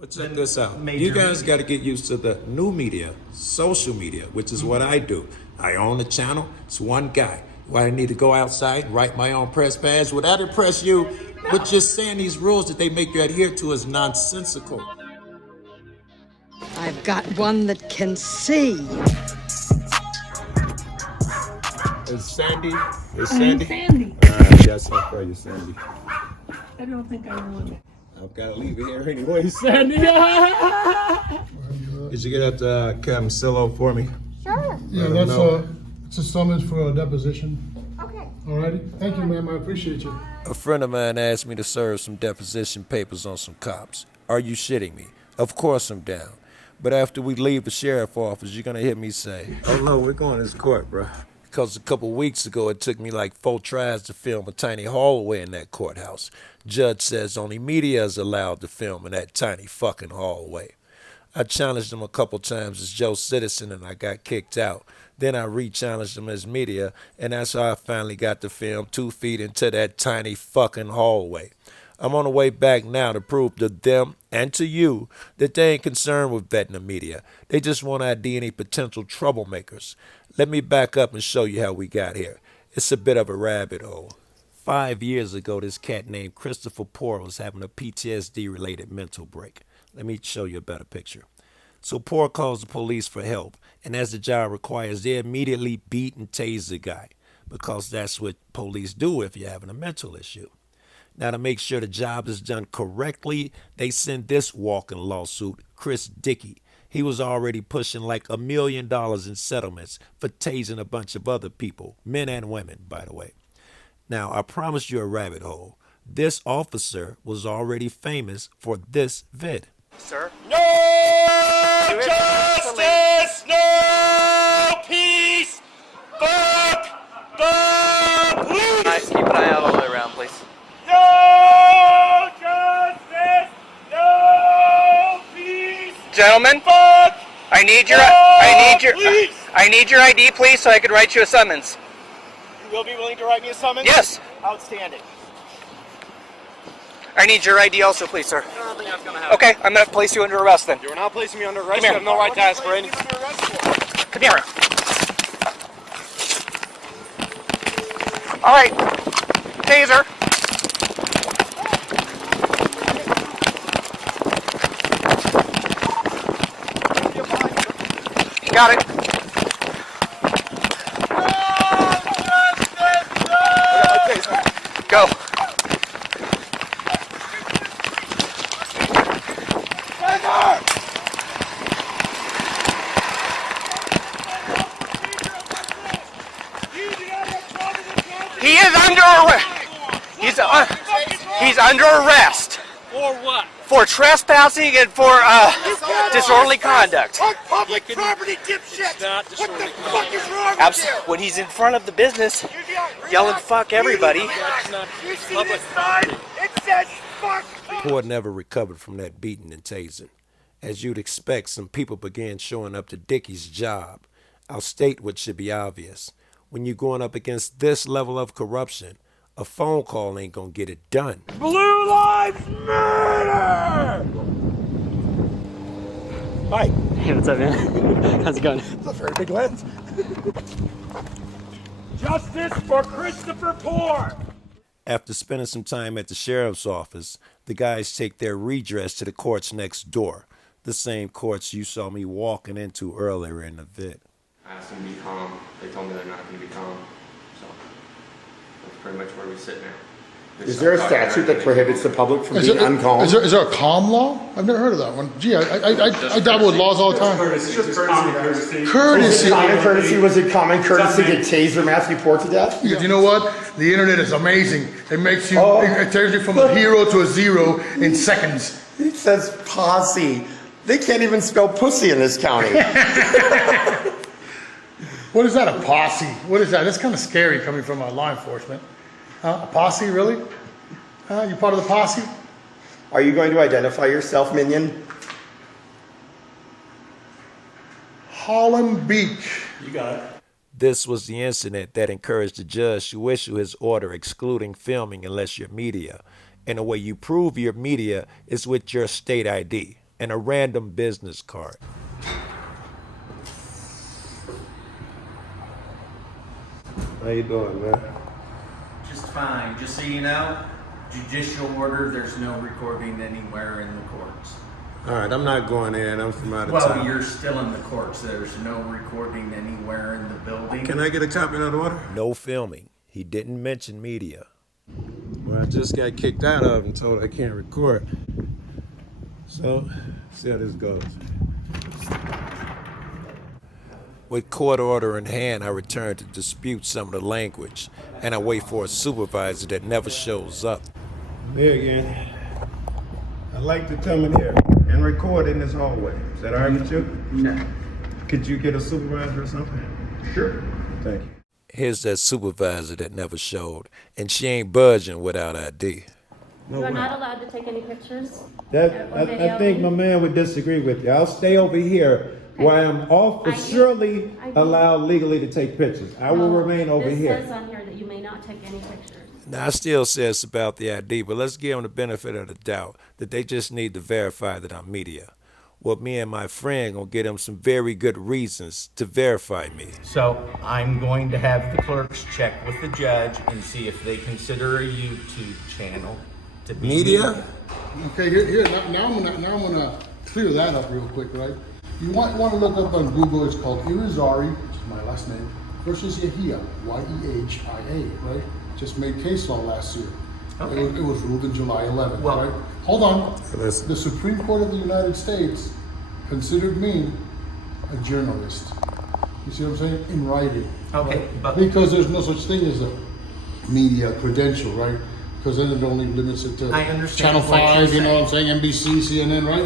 Well, check this out. Major You guys media. got to get used to the new media, social media, which is what I do. I own the channel. It's one guy. Why I need to go outside, write my own press badge. Would that impress you? But just saying these rules that they make you adhere to is nonsensical. I've got one that can see. Is Sandy? Is I'm Sandy? Sandy. All right, got something for you, Sandy. I don't think I want it. I've got to leave it here anyway, Sandy. Did you get up to Camsillo for me? Sure. Yeah, Let 'em that's know. it's a summons for a deposition. Okay. Alrighty. Thank you, ma'am. I appreciate you. A friend of mine asked me to serve some deposition papers on some cops. Are you shitting me? Of course I'm down. But after we leave the sheriff office, you're gonna hear me say, "Oh no, we're going to this court, bro." Because a couple weeks ago, it took me like 4 tries to film a tiny hallway in that courthouse. Judge says only media is allowed to film in that tiny fucking hallway. I challenged him a couple times as Joe Citizen and I got kicked out. Then I re-challenged him as media, and that's how I finally got to film 2 feet into that tiny fucking hallway. I'm on the way back now to prove to them and to you that they ain't concerned with vetting the media. They just want to ID any potential troublemakers. Let me back up and show you how we got here. It's a bit of a rabbit hole. 5 years ago, this cat named Christopher Poor was having a PTSD-related mental break. Let me show you a better picture. So Poor calls the police for help, and as the job requires, they immediately beat and tase the guy, because that's what police do if you're having a mental issue. Now, to make sure the job is done correctly, they send this walking lawsuit, Chris Dickey. He was already pushing like $1 million in settlements for tasing a bunch of other people, men and women, by the way. Now, I promised you a rabbit hole. This officer was already famous for this vid. Sir? No justice, no peace. Fuck the police. Keep an eye out all the way around, please. No justice, no peace. Gentlemen, Fuck. I need your police. I need your ID, please, so I can write you a summons. You will be willing to write me a summons? Yes. Outstanding. I need your ID also, please, sir. I don't think that's gonna happen. Okay, I'm gonna place you under arrest then. You are not placing me under arrest. Come here. You have no right to ask for any. Come here. All right. Taser. Got it. Go. He is under arrest. He's under arrest. For what? For trespassing and for disorderly conduct. On public property, dipshit! What the fuck is wrong with you? When he's in front of the business, yelling fuck everybody. You see this sign? It says fuck. Poor never recovered from that beating and tasing. As you'd expect, some people began showing up to Dickey's job. I'll state what should be obvious. When you're going up against this level of corruption, a phone call ain't gonna get it done. Blue Lives Matter! Hi. Hey, what's up, man? How's it going? It's a very big lens. Justice for Christopher Poor! After spending some time at the sheriff's office, the guys take their redress to the courts next door, the same courts you saw me walking into earlier in the vid. I asked them to be calm. They told me they're not going to be calm. So that's pretty much where we sit now. Is there a statute that prohibits the public from being uncalm? Is there a calm law? I've never heard of that one. Gee, I dabble with laws all the time. It's just courtesy. Courtesy. Common courtesy? Was it common courtesy to tase or mass report to death? You know what? The internet is amazing. It makes you, it turns you from a hero to a zero in seconds. It says posse. They can't even spell pussy in this county. What is that, a posse? What is that? That's kind of scary coming from law enforcement. A posse, really? You part of the posse? Are you going to identify yourself, minion? Harlem Beach. You got it. This was the incident that encouraged the judge to issue his order excluding filming unless you're media. And the way you prove you're media is with your state ID. and a random business card. How you doing, man? Just fine. Just so you know, judicial order, there's no recording anywhere in the courts. All right, I'm not going in. I'm from out of Well, town. you're still in the courts. There's no recording anywhere in the building. Can I get a copy of that order? No filming. He didn't mention media. Well, I just got kicked out of and told I can't record. So, see how this goes. With court order in hand, I return to dispute some of the language, and I wait for a supervisor that never shows up. There again. I'd like to come in here and record in this hallway. Is that all right with you? No. Could you get a supervisor or something? Sure. Thank you. Here's that supervisor that never showed, and she ain't budging without ID. You are not allowed to take any pictures. I think my man would disagree with you. I'll stay over here where I'm surely allowed legally to take pictures. I will remain over here. This says on here that you may not take any pictures. Now, I still say it's about the ID, but let's give them the benefit of the doubt that they just need to verify that I'm media. Well, me and my friend gonna get them some very good reasons to verify me. So I'm going to have the clerks check with the judge and see if they consider a YouTube channel to be Media? Okay, here. Now I'm gonna clear that up real quick, right? You want to look up on Google. It's called Irizarry, which is my last name, versus Yehia, Y-E-H-I-A, right? Just made case law last year. Okay. It was ruled in July 11th, right? Hold on. Listen. The Supreme Court of the United States considered me a journalist. You see what I'm saying? In writing. Okay, right? but because there's no such thing as a media credential, right? Because then it only limits it to I understand Channel what you're 5, you know what I'm saying? NBC, CNN, right?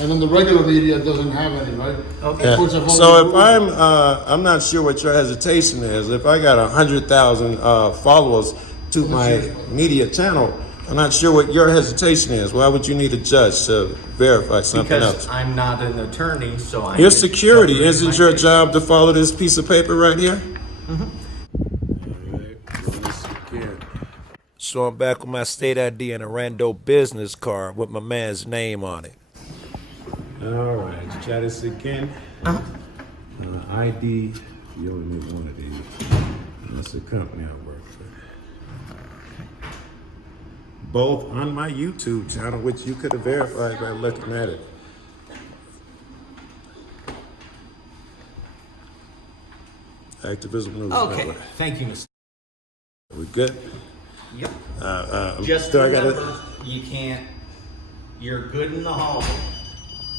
And then the regular media doesn't have any, right? Okay. Yeah. Courts have only So if ruled- I'm not sure what your hesitation is. If I got 100,000 followers to my media channel, I'm not sure what your hesitation is. Why would you need a judge to verify something because else? I'm not an attorney, so I. Your security, isn't your job to follow this piece of paper right here? So I'm back with my state ID and a rando business card with my man's name on it. All right, let's try this again. ID, you only need one of these. That's the company I work for. Both on my YouTube channel, which you could have verified by looking at it. Activism News. Okay, Network. thank you, Mr. We good? Yep. Just Just remember, you can't. You're good in the hall,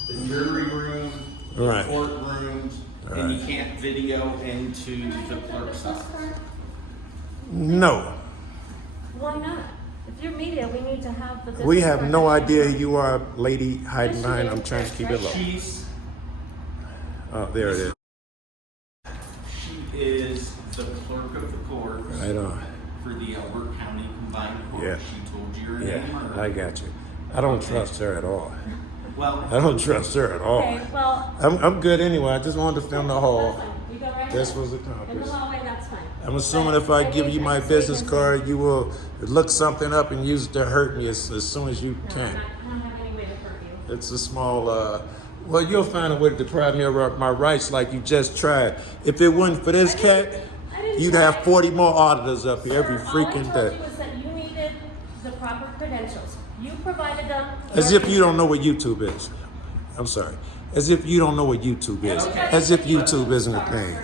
the jury room, the Right. courtrooms, and you can't video into the clerk's office. No. Why not? If you're media, we need to have the. We have business no card. idea who you are, lady hiding Yes, behind. you do. I'm trying to keep it low. She's Oh, there it is. She is the clerk of the court Right on. for the Elbert County Combined Court. Yeah. She told you her Yeah, name. I got you. I don't trust her at all. Well, I don't trust her at all. Okay, well. I'm good anyway. I just wanted to film the hall. That's fine. You go right This ahead. was In the accomplished. hallway, that's fine. I'm assuming if I give you my business card, you will look something up and use it to hurt me as soon as you No, can. I don't have any way to hurt you. It's a small, well, you'll find a way to deprive me of my rights like you just tried. If it wasn't for this cat, I didn't you'd try. have 40 more auditors up here every Sir, freaking all I told day. you was that you needed the proper credentials. You provided them. As if you don't know what YouTube is. I'm sorry. As if you don't know what YouTube is. As if YouTube isn't a thing.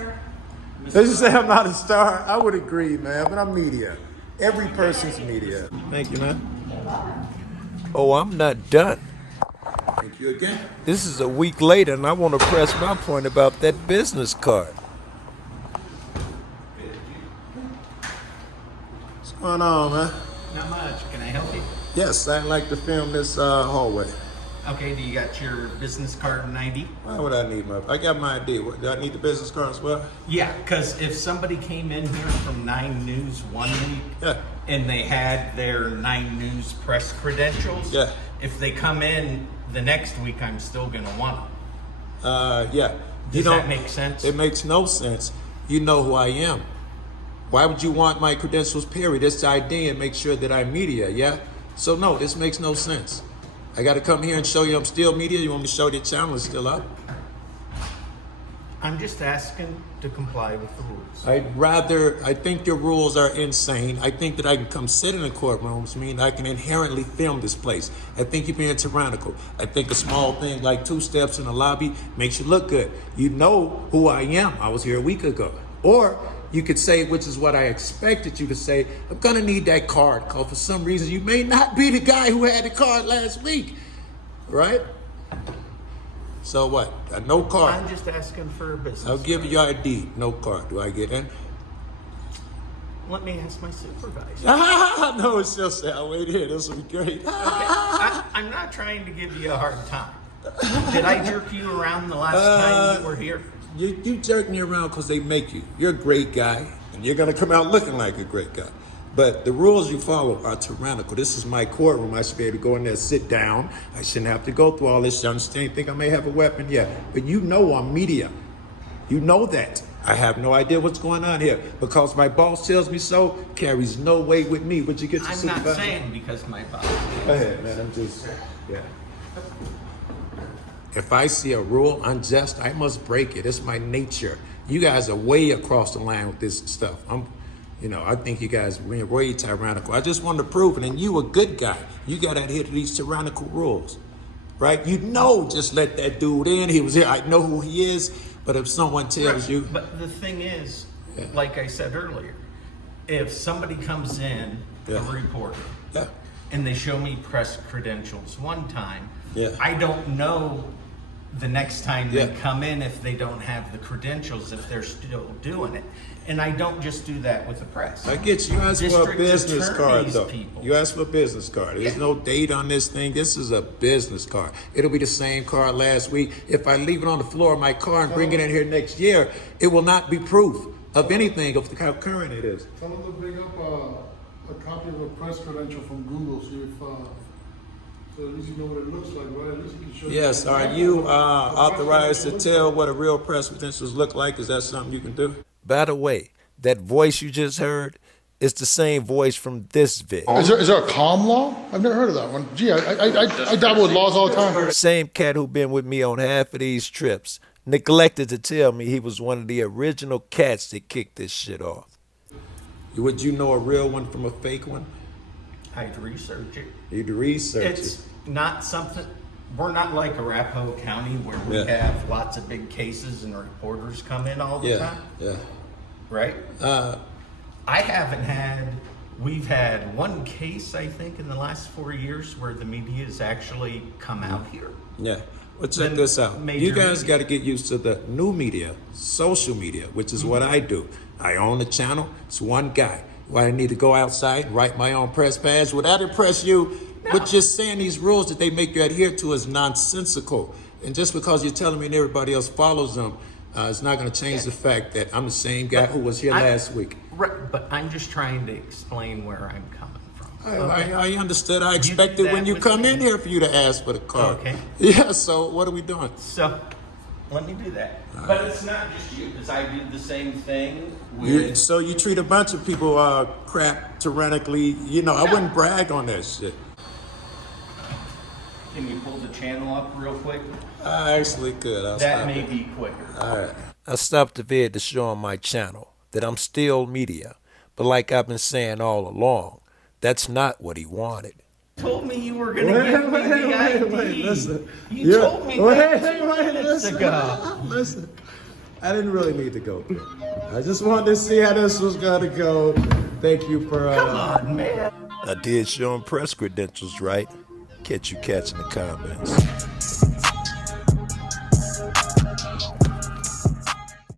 They just say I'm not a star. I would agree, man, but I'm media. Every person's media. Thank you, man. Oh, I'm not done. Thank you again. This is a week later, and I want to press my point about that business card. What's going on, man? not much. Can I help you? Yes, I'd like to film this hallway. Okay, do you got your business card and ID? Why would I need I got my ID. Do I need the business card as well? Yeah, because if somebody came in here from 9 News one week Yeah. and they had their 9 News press credentials, Yeah. if they come in the next week, I'm still going to want them. Yeah. Does that make sense? It makes no sense. You know who I am. Why would you want my credentials, period? It's the ID and make sure that I'm media, yeah? So no, this makes no sense. I got to come here and show you I'm still media? You want me to show the channel is still up? I'm just asking to comply with the rules. I think your rules are insane. I think that I can come sit in the courtrooms, mean I can inherently film this place. I think you're being tyrannical. I think a small thing like 2 steps in the lobby makes you look good. You know who I am. I was here a week ago. Or you could say, which is what I expected you to say, I'm gonna need that card, because for some reason you may not be the guy who had the card last week, right? So what? No card. I'm just asking for a business. I'll give you your ID. No card. Do I get in? Let me ask my supervisor. No, it's just I'll wait here. This will be great. Okay. I'm not trying to give you a hard time. Did I jerk you around the last time you were here? You jerk me around because they make you. You're a great guy, and you're going to come out looking like a great guy. But the rules you follow are tyrannical. This is my courtroom. I should be able to go in there, sit down. I shouldn't have to go through all this. You understand? You think I may have a weapon? Yeah. But you know I'm media. You know that. I have no idea what's going on here. Because my boss tells me so, carries no weight with me. Would you get your I'm supervisor? not saying because my boss. Go ahead, man. I'm just, yeah. If I see a rule unjust, I must break it. It's my nature. You guys are way across the line with this stuff. I think you guys are way tyrannical. I just wanted to prove it, and you a good guy. You got to adhere to these tyrannical rules, right? Just let that dude in. He was here. I know who he is, but if someone tells you... But the thing is, like I said earlier, if somebody comes in, a reporter, and they show me press credentials one time, I don't know the next time they come in if they don't have the credentials, if they're still doing it. And I don't just do that with the press. I get you. You asked for a business card, though. People. You asked for a business card. There's no date on this thing. This is a business card. It'll be the same card last week. If I leave it on the floor of my car and bring it in here next year, it will not be proof of anything of how current it is. Tell them to bring up a copy of a press credential from Google, see if, so at least you know what it looks like, right? At least you can show Yes, are you authorized to tell what a real press credentials look like? Is that something you can do? By the way, that voice you just heard is the same voice from this vid. Is there a calm law? I've never heard of that one. Gee, I dabble with laws all the time. Same cat who been with me on half of these trips neglected to tell me he was one of the original cats that kicked this shit off. Would you know a real one from a fake one? I'd research it. You'd research it. It's not something, we're not like Arapahoe County where we have lots of big cases and reporters come in all the time. Yeah. Right? We've had one case, I think, in the last 4 years where the media has actually come out here. Yeah. Well, check this out. You guys got to get used to the new media, social media, which is what I do. I own the channel. It's one guy. Why I need to go outside and write my own press badge? Would that impress you? No. But just saying these rules that they make you adhere to is nonsensical. And just because you're telling me and everybody else follows them, it's not going to change the fact that I'm the same guy who was here last week. Right, but I'm just trying to explain where I'm coming from. I understood. I expected when you come in here for you to ask for the card. Okay. Yeah, so what are we doing? So, let me do that. But it's not just you, because I do the same thing with... So you treat a bunch of people crap tyrannically. I wouldn't brag on that shit. Can you pull the channel up real quick? I actually could. That may be quicker. All right. I stopped the vid to show on my channel that I'm still media. But like I've been saying all along, that's not what he wanted. You told me you were going to give me the ID. Listen. You told me that 2 minutes ago. Listen. I didn't really need to go through. I just wanted to see how this was going to go. Thank you for... Come on, man. I did show him press credentials, right? Catch you cats in the comments.